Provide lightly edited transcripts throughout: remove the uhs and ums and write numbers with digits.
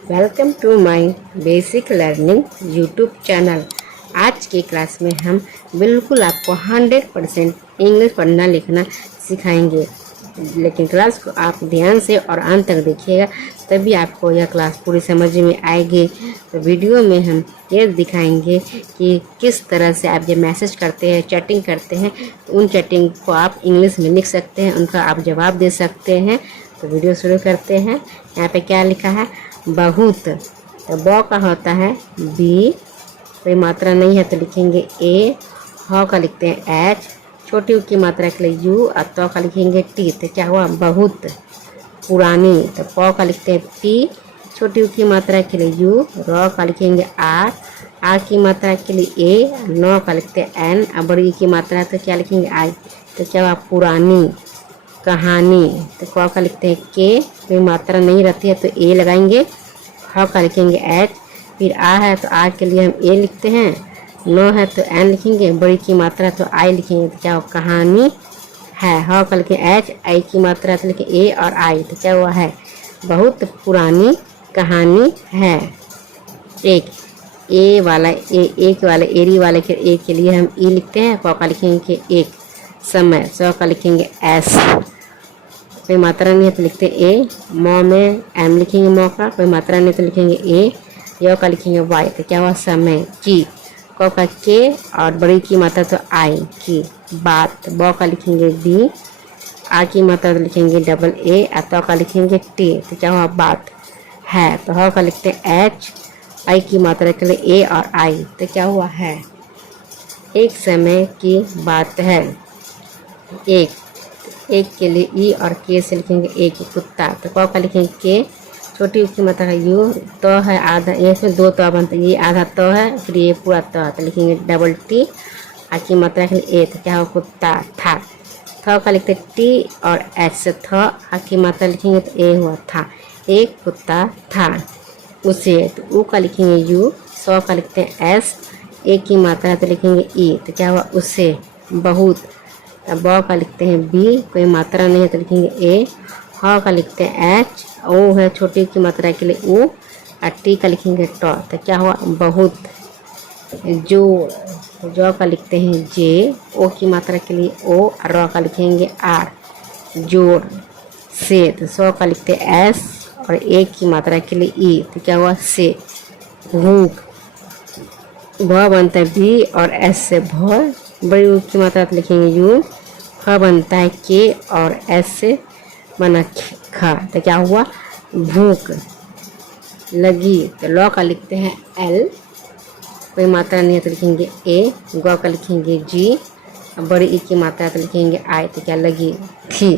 Welcome to my basic learning YouTube channel. आज की class में हम बिल्कुल आपको 100% इंग्लिश पढ़ना लिखना सिखाएंगे, लेकिन क्लास को आप ध्यान से और अंत तक देखिएगा, तभी आपको यह क्लास पूरी समझ में आएगी। तो वीडियो में हम ये दिखाएंगे कि किस तरह से आप जब मैसेज करते हैं, चैटिंग करते हैं, तो उन चैटिंग को आप इंग्लिश में लिख सकते हैं, उनका आप जवाब दे सकते हैं। तो वीडियो शुरू करते हैं। यहाँ पे क्या लिखा है? बहुत। तो ब का होता है बी, कोई मात्रा नहीं है तो लिखेंगे ए। ह का लिखते हैं एच, छोटी ऊ की मात्रा के लिए यू, और तो का लिखेंगे टी। तो क्या हुआ? बहुत। पुरानी। तो प का लिखते हैं पी, छोटी ऊ की मात्रा के लिए यू, र का लिखेंगे आर, आ की मात्रा के लिए ए, न का लिखते हैं एन, और बड़ी की मात्रा तो क्या लिखेंगे आई। तो क्या हुआ? पुरानी। कहानी। तो क का लिखते हैं के, कोई मात्रा नहीं रहती है तो ए लगाएंगे। ह का लिखेंगे एच, फिर आ है तो आ के लिए हम ए लिखते हैं, न है तो एन लिखेंगे, बड़ी की मात्रा तो आई लिखेंगे। तो क्या हुआ? कहानी है। ह का लिखे एच, आई की मात्रा तो लिखे ए और आई। तो क्या हुआ? है। बहुत पुरानी कहानी है। एक ए वाला एक वाले एरी वाले के ए के लिए हम ई लिखते हैं। क का लिखेंगे एक। समय। स का लिखेंगे एस, कोई मात्रा नहीं है तो लिखते ए। म में एम लिखेंगे, म का कोई मात्रा नहीं तो लिखेंगे ए। य का लिखेंगे वाई। तो क्या हुआ? समय। की। क का के और बड़ी की मात्रा तो आई की। बात। ब का लिखेंगे बी, आ की मात्रा तो लिखेंगे डबल ए, और तो का लिखेंगे टी। तो क्या हुआ? बात है। तो ह का लिखते हैं एच, आई की मात्रा के लिए ए और आई। तो क्या हुआ? है। एक समय की बात है। एक के लिए ई और के से लिखेंगे एक। कुत्ता। तो क का लिखेंगे के, छोटी की मात्रा है यू, तो है आधा, इसमें दो तो बनता है, ये आधा तो है, फिर ये पूरा तो है, तो लिखेंगे डबल टी, आ की मात्रा के लिए ए। तो क्या हो? कुत्ता। था। थ का लिखते टी और एच से थ, आ की मात्रा लिखेंगे तो ए हुआ था। एक कुत्ता था। उसे। तो ऊ का लिखेंगे यू, सौ का लिखते हैं एस, ए की मात्रा तो लिखेंगे ई। तो क्या हुआ? उसे। बहुत। ब का लिखते हैं बी, कोई मात्रा नहीं है तो लिखेंगे ए। ह का लिखते हैं एच, ओ है छोटी की मात्रा के लिए ऊ, और टी का लिखेंगे ट। तो क्या हुआ? बहुत। जोड़। ज का लिखते हैं जे, ओ की मात्रा के लिए ओ, और र का लिखेंगे आर। जोड़। से। तो सौ का लिखते हैं एस, और ए की मात्रा के लिए ई। तो क्या हुआ? से। भूख। भ बनता है बी और एस से भ, बड़ी ऊ की मात्रा तो लिखेंगे यू। ख बनता है के और एस से बना खा। तो क्या हुआ? भूख लगी। तो लॉ का लिखते हैं एल, कोई मात्रा नहीं है तो लिखेंगे ए। ग का लिखेंगे जी, और बड़ी ई की मात्रा तो लिखेंगे आई। तो क्या? लगी थी।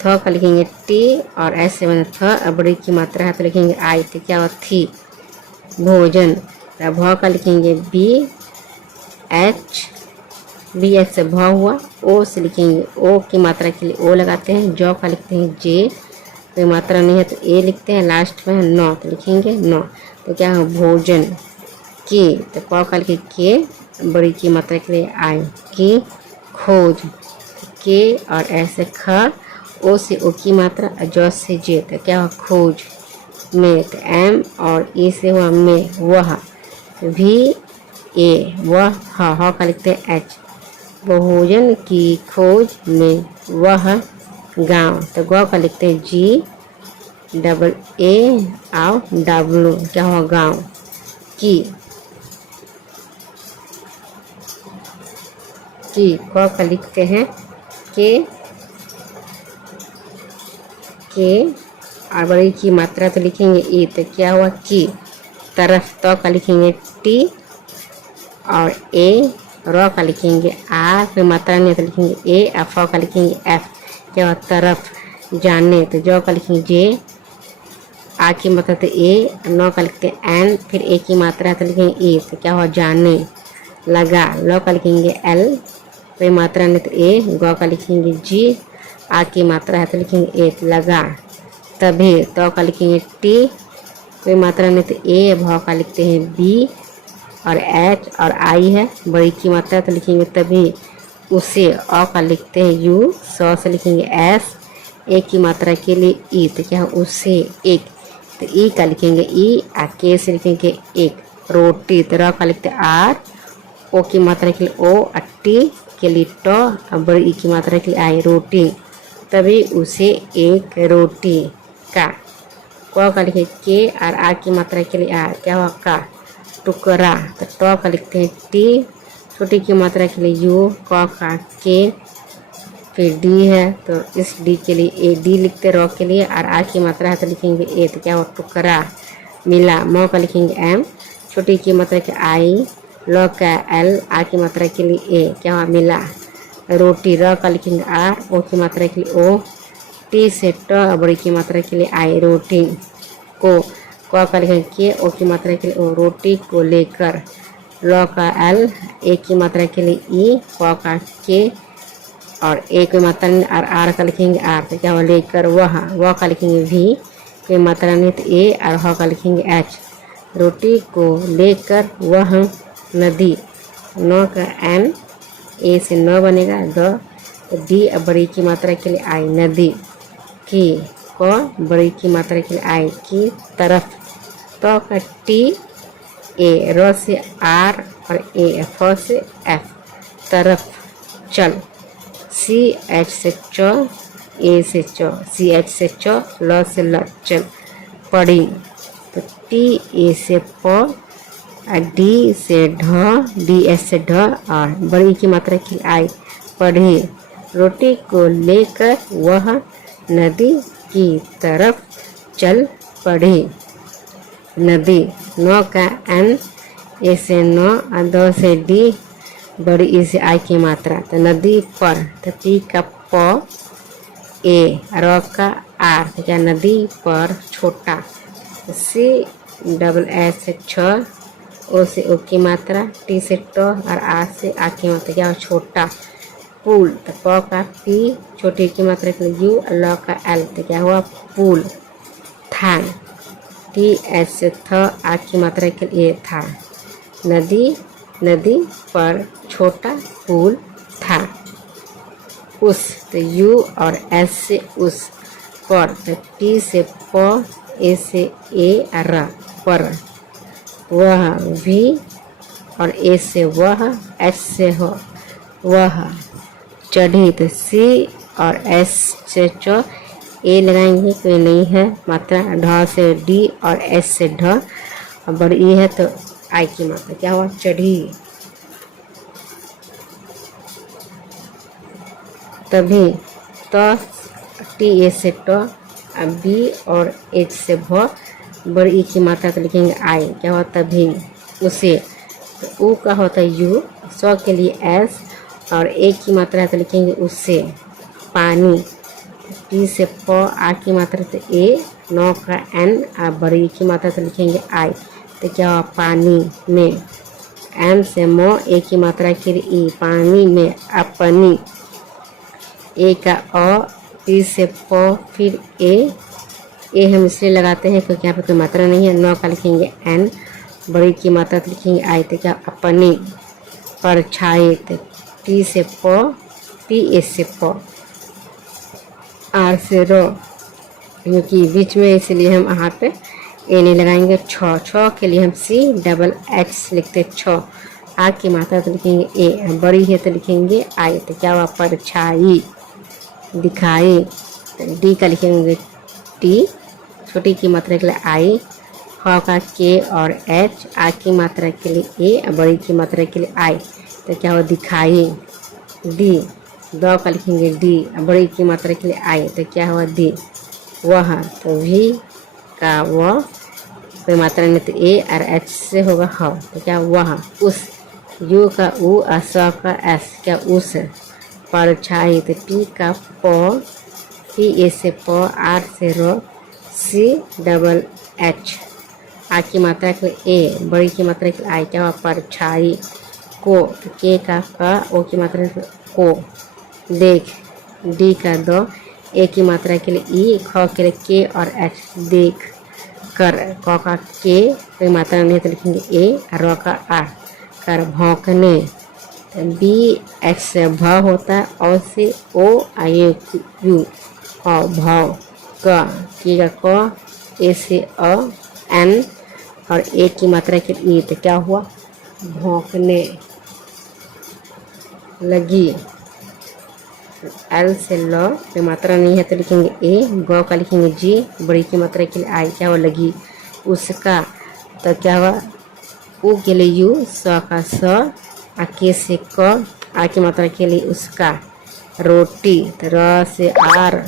थ का लिखेंगे टी और एस से बना थ, और बड़ी की मात्रा है तो लिखेंगे आई। तो क्या हुआ? थी। भोजन। भ का लिखेंगे बी एच, बी एच से भ हुआ। ओ से लिखेंगे ओ की मात्रा के लिए ओ लगाते हैं। ज का लिखते हैं जे, कोई मात्रा नहीं है तो ए लिखते हैं, लास्ट में न तो लिखेंगे न। तो क्या है? भोजन। की। तो क का लिखे के, बड़ी की मात्रा के लिए आई की। खोज। के और ऐसे ख, ओ से ओ की मात्रा, ज से जे। तो क्या हुआ? खोज में। तो एम और ई से हुआ में। वह। भी ए वह। ह का लिखते हैं एच, भोजन की खोज में वह गांव। तो ग का लिखते हैं जी, डबल ए और डब्लू। क्या हुआ? गांव। की। क का लिखते हैं के और बड़ी की मात्रा तो लिखेंगे ई। तो क्या हुआ? की। तरफ। तो का लिखेंगे टी और ए। र का लिखेंगे आर, फिर मात्रा नहीं तो लिखेंगे ए, और फ का लिखेंगे एफ। क्या हुआ? तरफ। जाने। तो ज का लिखेंगे जे, आ की मात्रा तो ए, न का लिखते हैं एन, फिर ए की मात्रा तो लिखेंगे ई। तो क्या हुआ? जाने। लगा। ल का लिखेंगे एल, कोई मात्रा नहीं तो ए। ग का लिखेंगे जी, आ की मात्रा है तो लिखेंगे ए। तो लगा। तभी। तो का लिखेंगे टी, कोई मात्रा नहीं तो ए। भ का लिखते हैं बी, और एच और आई है, बड़ी की मात्रा तो लिखेंगे तभी। उसे। अ का लिखते हैं यू, सौ से लिखेंगे एस, एक की मात्रा के लिए ई। तो क्या? उससे। एक। तो ई का लिखेंगे ई, आ के से लिखेंगे एक, रोटी। तो र का लिखते आर, ओ की मात्रा के लिए ओ, टी के लिए ट, और बड़ी ई की मात्रा के लिए आई, रोटी। तभी उसे एक रोटी का। क का लिखे के, और आ की मात्रा के लिए आ, क्या हुआ का, टुकड़ा। तो ट का लिखते हैं टी, छोटी की मात्रा के लिए यू, क का के, फिर डी है तो इस डी के लिए ए, डी लिखते रॉ के लिए, और आ की मात्रा है तो लिखेंगे ए, तो क्या हुआ टुकड़ा। मिला। म का लिखेंगे एम, छोटी की मात्रा के आई, ल का एल, आ की मात्रा के लिए ए, क्या हुआ मिला। रोटी। र का लिखेंगे आर, ओ की मात्रा के लिए ओ, टी से ट, बड़ी की मात्रा के लिए आई, रोटी को। क का लिखेंगे के, ओ की मात्रा के लिए ओ, रोटी को लेकर। ल का एल, ए की मात्रा के लिए ई, क का के, और ए की मात्रा नहीं, और आर का लिखेंगे आर, तो क्या हुआ लेकर वह। व का लिखेंगे वी, कोई मात्रा नहीं तो ए, और ह का लिखेंगे एच, रोटी को लेकर वह नदी। न का एन, ए से न बनेगा, द, डी बड़ी की मात्रा के लिए आई, नदी की। क बड़ी की मात्रा के लिए आई, की तरफ। तो का टी, ए, र से आर, और ए, फ से एफ, तरफ चल। सी एच से च, ए से च, सी एच से च, ल से ल, चल पढ़ी। तो टी ए से प, डी से ढ, डी एस से ढ, और बड़ी की मात्रा की आई, पढ़ी। रोटी को लेकर वह नदी की तरफ चल पड़ी। नदी। न का एन, ए से न, और द से डी, बड़ी ई से आई की मात्रा, तो नदी पर। तो पी का प, ए, र का आर, तो क्या नदी पर छोटा। सी डबल एस से छ, ओ से ओ की मात्रा, टी से ट, और आ से आ की मात्रा, क्या छोटा। पुल। तो प का पी, छोटी की मात्रा के लिए यू, ल का एल, तो क्या हुआ पुल। था। टी एस से थ, आ की मात्रा के लिए था। नदी, नदी पर छोटा पुल था। उस। तो यू और एस से उस पर। तो टी से प, ए से ए, र, पर। वह भी, और ए से वह, एच से हो, वह चढ़ी। तो सी और एस से च, ए लगाएंगे, कोई नहीं है मात्रा। ढ से डी, और एस से ढ, और बड़ी ई है तो आई की मात्रा, क्या हुआ चढ़ी। तभी। त, टी ए से ट, बी और एच से भ, बड़ी ई की मात्रा तो लिखेंगे आई, क्या हुआ तभी। उसे। तो ऊ का होता है यू, स के लिए एस, और ए की मात्रा तो लिखेंगे उससे। पानी। टी से प, आ की मात्रा तो ए, न का एन, और बड़ी ई की मात्रा तो लिखेंगे आई, तो क्या हुआ पानी में। एम से म, ए की मात्रा के लिए ई, पानी में, अपनी। ए का अ, टी से प, फिर ए हम इसलिए लगाते हैं क्योंकि यहाँ पे कोई मात्रा नहीं है। न का लिखेंगे एन, बड़ी की मात्रा तो लिखेंगे आई, तो क्या अपनी। परछाई। तो टी से प, टी ए से प, आर से रो, क्योंकि बीच में इसलिए हम यहाँ पे ए नहीं लगाएंगे। छ के लिए हम सी डबल एच लिखते, छ। आ की मात्रा तो लिखेंगे ए, बड़ी है तो लिखेंगे आई, तो क्या हुआ परछाई, दिखाई। तो डी का लिखेंगे टी, छोटी की मात्रा के लिए आई, ख का के और एच, आ की मात्रा के लिए ए, बड़ी की मात्रा के लिए आई, तो क्या हुआ दिखाई। डी। द का लिखेंगे डी, बड़ी की मात्रा के लिए आई, तो क्या हुआ दी। वह। तो वी का व, कोई मात्रा नहीं तो ए, और एच से होगा ह, तो क्या वह। उस। यू का ऊ, और स का एस, क्या उस। परछाई। तो टी का प, टी ए से प, आर से रो, सी डबल एच, आ की मात्रा के ए, बड़ी की मात्रा के आई, क्या हुआ परछाई। को। तो के का ओ की मात्रा के को, देख। डी का द, ए की मात्रा के लिए ई, ख के लिए के और एच, देख कर। क का के, कोई मात्रा नहीं तो लिखेंगे ए, र का आ, कर भौंकने। बी एच से भ होता है, और से ओ, आई यू, और भाव। क। की का क, ए से अ एन और ए की मात्रा के लिए तो क्या हुआ, भौंकने लगी। एल से ल पे मात्रा नहीं है तो लिखेंगे ए, ग का लिखेंगे जी, बड़ी की मात्रा के लिए आई, क्या हुआ लगी। उसका तो क्या हुआ, उ के लिए यू, स का स, आ के से क, आ की मात्रा के लिए उसका। रोटी तो र से आर,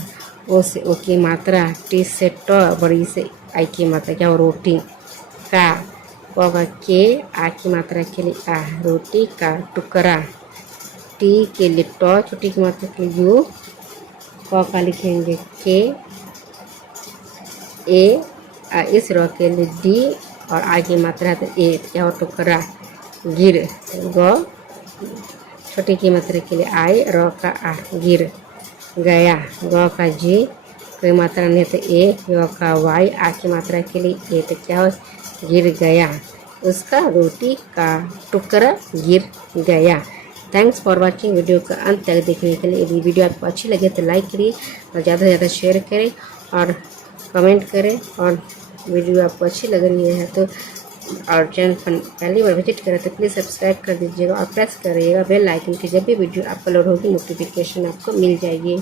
ओ से ओ की मात्रा, टी से ट, बड़ी से आई की मात्रा, क्या हुआ रोटी का। प के, आ की मात्रा के लिए आ, रोटी का टुकड़ा। टी के लिए ट, छोटी की मात्रा के लिए यू, क का लिखेंगे के, ए, इस र के लिए डी और आ की मात्रा तो ए, क्या हो टुकड़ा। गिर, ग छोटी की मात्रा के लिए आई, र का आ, गिर गया। ग का जी, कोई मात्रा नहीं तो ए, य का वाई, आ की मात्रा के लिए ए, तो क्या हो गिर गया। उसका रोटी का टुकड़ा गिर गया। Thanks for watching. वीडियो का अंत तक देखने के लिए। यदि वीडियो आपको अच्छी लगे तो लाइक करिए और ज़्यादा से ज़्यादा शेयर करें और कमेंट करें। और वीडियो आपको अच्छी लग रही है तो और चैनल पर पहली बार विजिट करें तो प्लीज़ सब्सक्राइब कर दीजिएगा और प्रेस करिएगा बेल आइकन की। जब भी वीडियो अपलोड होगी नोटिफिकेशन आपको मिल जाएगी।